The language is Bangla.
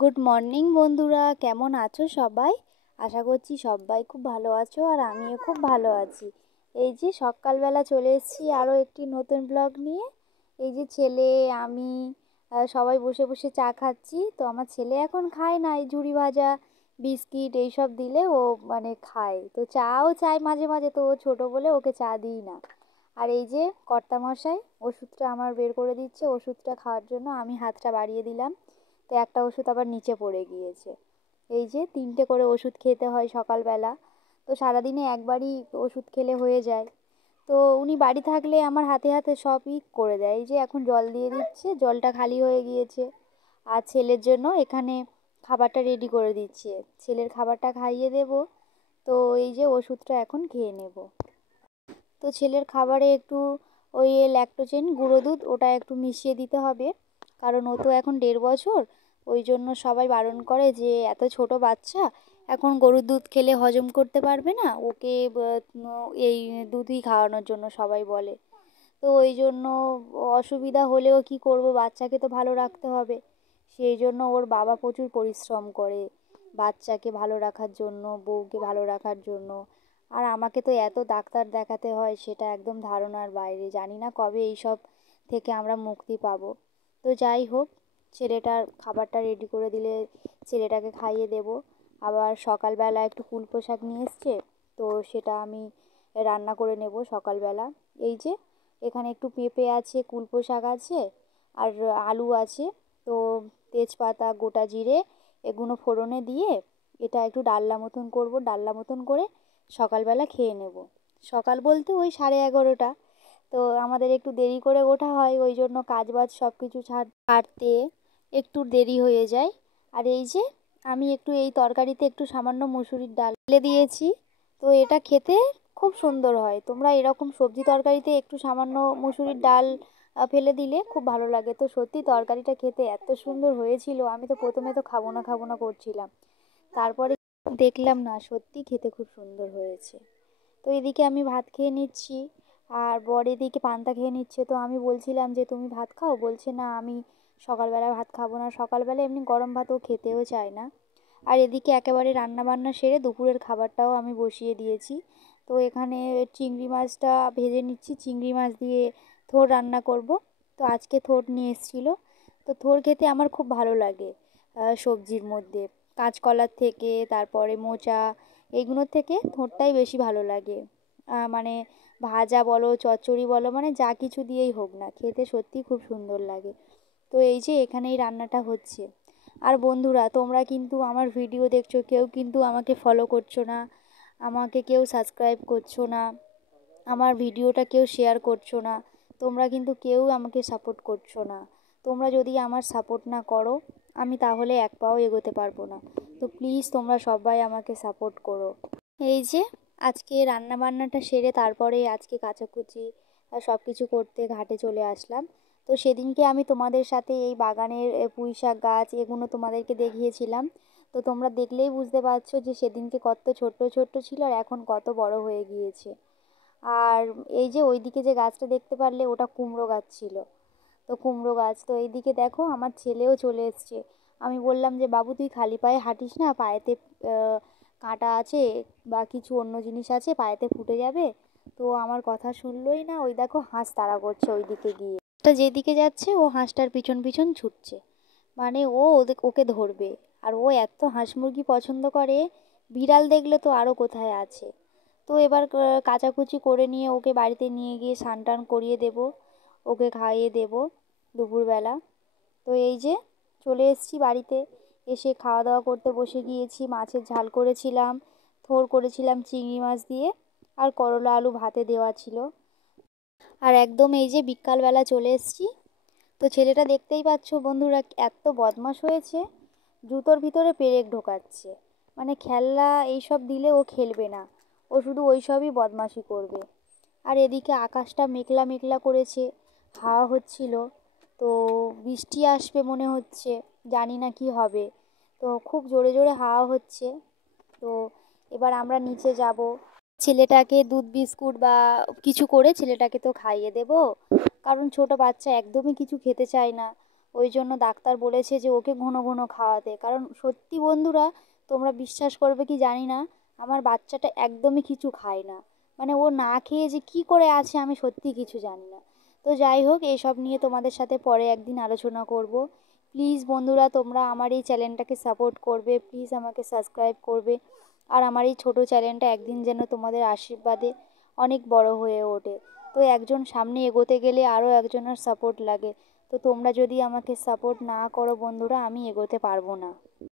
গুড মর্নিং বন্ধুরা, কেমন আছো সবাই? আশা করছি সবাই খুব ভালো আছো আর আমিও খুব ভালো আছি। এই যে সকালবেলা চলে এসেছি আরও একটি নতুন ব্লগ নিয়ে। এই যে ছেলে, আমি সবাই বসে বসে চা খাচ্ছি। তো আমার ছেলে এখন খায় না, এই ঝুড়ি ভাজা বিস্কিট এইসব দিলে ও মানে খায়। তো চাও চায় মাঝে মাঝে, তো ও ছোটো বলে ওকে চা দিই না। আর এই যে কর্তামশাই ওষুধটা আমার বের করে দিচ্ছে, ওষুধটা খাওয়ার জন্য আমি হাতটা বাড়িয়ে দিলাম। তো একটা ওষুধ আবার নিচে পড়ে গিয়েছে। এই যে 3টে করে ওষুধ খেতে হয় সকালবেলা। তো সারাদিনে একবারই ওষুধ খেলে হয়ে যায়। তো উনি বাড়ি থাকলে আমার হাতে হাতে সবই করে দেয়। এই যে এখন জল দিয়ে দিচ্ছে, জলটা খালি হয়ে গিয়েছে। আর ছেলের জন্য এখানে খাবারটা রেডি করে দিচ্ছে, ছেলের খাবারটা খাইয়ে দেব। তো এই যে ওষুধটা এখন খেয়ে নেব। তো ছেলের খাবারে একটু ওই ল্যাকটোজেন গুঁড়ো দুধ ওটা একটু মিশিয়ে দিতে হবে, কারণ ও তো এখন 1.5 বছর। ওই জন্য সবাই বারণ করে যে এত ছোট বাচ্চা এখন গরুর দুধ খেলে হজম করতে পারবে না, ওকে এই দুধই খাওয়ানোর জন্য সবাই বলে। তো ওই জন্য অসুবিধা হলেও কি করব, বাচ্চাকে তো ভালো রাখতে হবে। সেই জন্য ওর বাবা প্রচুর পরিশ্রম করে বাচ্চাকে ভালো রাখার জন্য, বউকে ভালো রাখার জন্য। আর আমাকে তো এত ডাক্তার দেখাতে হয়, সেটা একদম ধারণার বাইরে। জানি না কবে এইসব থেকে আমরা মুক্তি পাবো। তো যাই হোক, ছেলেটার খাবারটা রেডি করে দিলে ছেলেটাকে খাইয়ে দেব। আবার সকালবেলা একটু কুলপো শাক নিয়ে এসছে, তো সেটা আমি রান্না করে নেব সকালবেলা। এই যে এখানে একটু পেঁপে আছে, কুলপো শাক আছে, আর আলু আছে। তো তেজপাতা, গোটা জিরে এগুলো ফোড়নে দিয়ে এটা একটু ডালনা মতন করব, ডালনা মতন করে সকালবেলা খেয়ে নেব। সকাল বলতে ওই 11:30। তো আমাদের একটু দেরি করে ওঠা হয়, ওই জন্য কাজবাজ সব কিছু ছাড়তে একটু দেরি হয়ে যায়। আর এই যে আমি একটু এই তরকারিতে একটু সামান্য মুসুরির ডাল ঢেলে দিয়েছি। তো এটা খেতে খুব সুন্দর হয়। তোমরা এরকম সবজি তরকারিতে একটু সামান্য মুসুরির ডাল ফেলে দিলে খুব ভালো লাগে। তো সত্যি তরকারিটা খেতে এত সুন্দর হয়েছিল, আমি তো প্রথমে তো খাবো না খাবো না করছিলাম, তারপরে দেখলাম না সত্যি খেতে খুব সুন্দর হয়েছে। তো এদিকে আমি ভাত খেয়ে নিচ্ছি, আর বর এদিকে পান্তা খেয়ে নিচ্ছে। তো আমি বলছিলাম যে তুমি ভাত খাও, বলছে না আমি সকালবেলা ভাত খাবো না। সকালবেলা এমনি গরম ভাতও খেতেও চায় না। আর এদিকে একেবারে রান্না বান্না সেরে দুপুরের খাবারটাও আমি বসিয়ে দিয়েছি। তো এখানে চিংড়ি মাছটা ভেজে নিচ্ছি, চিংড়ি মাছ দিয়ে থোড় রান্না করব। তো আজকে থোড় নিয়ে এসেছিলো। তো থোড় খেতে আমার খুব ভালো লাগে সবজির মধ্যে, কাঁচকলার থেকে তারপরে মোচা এইগুলোর থেকে থোড়টাই বেশি ভালো লাগে। মানে ভাজা বলো, চচ্চড়ি বলো, মানে যা কিছু দিয়েই হোক না, খেতে সত্যিই খুব সুন্দর লাগে। তো এই যে এখানেই রান্নাটা হচ্ছে। আর বন্ধুরা, তোমরা কিন্তু আমার ভিডিও দেখছো, কেউ কিন্তু আমাকে ফলো করছো না, আমাকে কেউ সাবস্ক্রাইব করছো না, আমার ভিডিওটা কেউ শেয়ার করছো না। তোমরা কিন্তু কেউ আমাকে সাপোর্ট করছো না। তোমরা যদি আমার সাপোর্ট না করো, আমি তাহলে এক পাও এগোতে পারবো না। তো প্লিজ তোমরা সবাই আমাকে সাপোর্ট করো। এই যে আজকে রান্না বান্নাটা সেরে তারপরে আজকে কাচাকুচি আর সব কিছু করতে ঘাটে চলে আসলাম। তো সেদিনকে আমি তোমাদের সাথে এই বাগানের পুঁই শাক গাছ এগুলো তোমাদেরকে দেখিয়েছিলাম। তো তোমরা দেখলেই বুঝতে পারছো যে সেদিনকে কত ছোট্ট ছোট্ট ছিল আর এখন কত বড় হয়ে গিয়েছে। আর এই যে ওইদিকে যে গাছটা দেখতে পারলে, ওটা কুমড়ো গাছ ছিল। তো কুমড়ো গাছ, তো এইদিকে দেখো আমার ছেলেও চলে এসছে। আমি বললাম যে বাবু তুই খালি পায়ে হাঁটিস না, পায়েতে কাঁটা আছে বা কিছু অন্য জিনিস আছে, পায়েতে ফুটে যাবে। তো আমার কথা শুনলোই না, ওই দেখো হাঁস তাড়া করছে ওইদিকে গিয়ে। তা যেদিকে যাচ্ছে ও হাঁসটার পিছন পিছন ছুটছে, মানে ও ওকে ধরবে। আর ও এত হাঁস মুরগি পছন্দ করে, বিড়াল দেখলে তো আরও কোথায় আছে। তো এবার কাচাকুচি করে নিয়ে ওকে বাড়িতে নিয়ে গিয়ে স্নান টান করিয়ে দেবো, ওকে খাইয়ে দেবো দুপুরবেলা। তো এই যে চলে এসেছি বাড়িতে, এসে খাওয়া দাওয়া করতে বসে গিয়েছি। মাছের ঝাল করেছিলাম, থোড় করেছিলাম চিংড়ি মাছ দিয়ে, আর করলা আলু ভাতে দেওয়া ছিল। আর একদম এই যে বিকালবেলা চলে এসেছি। তো ছেলেটা দেখতেই পাচ্ছ বন্ধুরা, এত বদমাশ হয়েছে, জুতোর ভিতরে পেরেক ঢোকাচ্ছে। মানে খেলনা এইসব দিলে ও খেলবে না, ও শুধু ওই সবই বদমাশি করবে। আর এদিকে আকাশটা মেঘলা মেঘলা করেছে, হাওয়া হচ্ছিল। তো বৃষ্টি আসবে মনে হচ্ছে, জানি না কি হবে। তো খুব জোরে জোরে হাওয়া হচ্ছে। তো এবার আমরা নিচে যাব, ছেলেটাকে দুধ বিস্কুট বা কিছু করে ছেলেটাকে তো খাইয়ে দেব, কারণ ছোট বাচ্চা একদমই কিছু খেতে চায় না। ওই জন্য ডাক্তার বলেছে যে ওকে ঘন ঘন খাওয়াতে। কারণ সত্যি বন্ধুরা, তোমরা বিশ্বাস করবে কি জানি না, আমার বাচ্চাটা একদমই কিছু খায় না। মানে ও না খেয়ে যে কী করে আছে আমি সত্যি কিছু জানি না। তো যাই হোক, এইসব নিয়ে তোমাদের সাথে পরে একদিন আলোচনা করব। প্লিজ বন্ধুরা, তোমরা আমার এই চ্যানেলটাকে সাপোর্ট করবে, প্লিজ আমাকে সাবস্ক্রাইব করবে। আর আমার এই ছোটো চ্যানেলটা একদিন যেন তোমাদের আশীর্বাদে অনেক বড় হয়ে ওঠে। তো একজন সামনে এগোতে গেলে আরও একজনের সাপোর্ট লাগে। তো তোমরা যদি আমাকে সাপোর্ট না করো বন্ধুরা, আমি এগোতে পারবো না।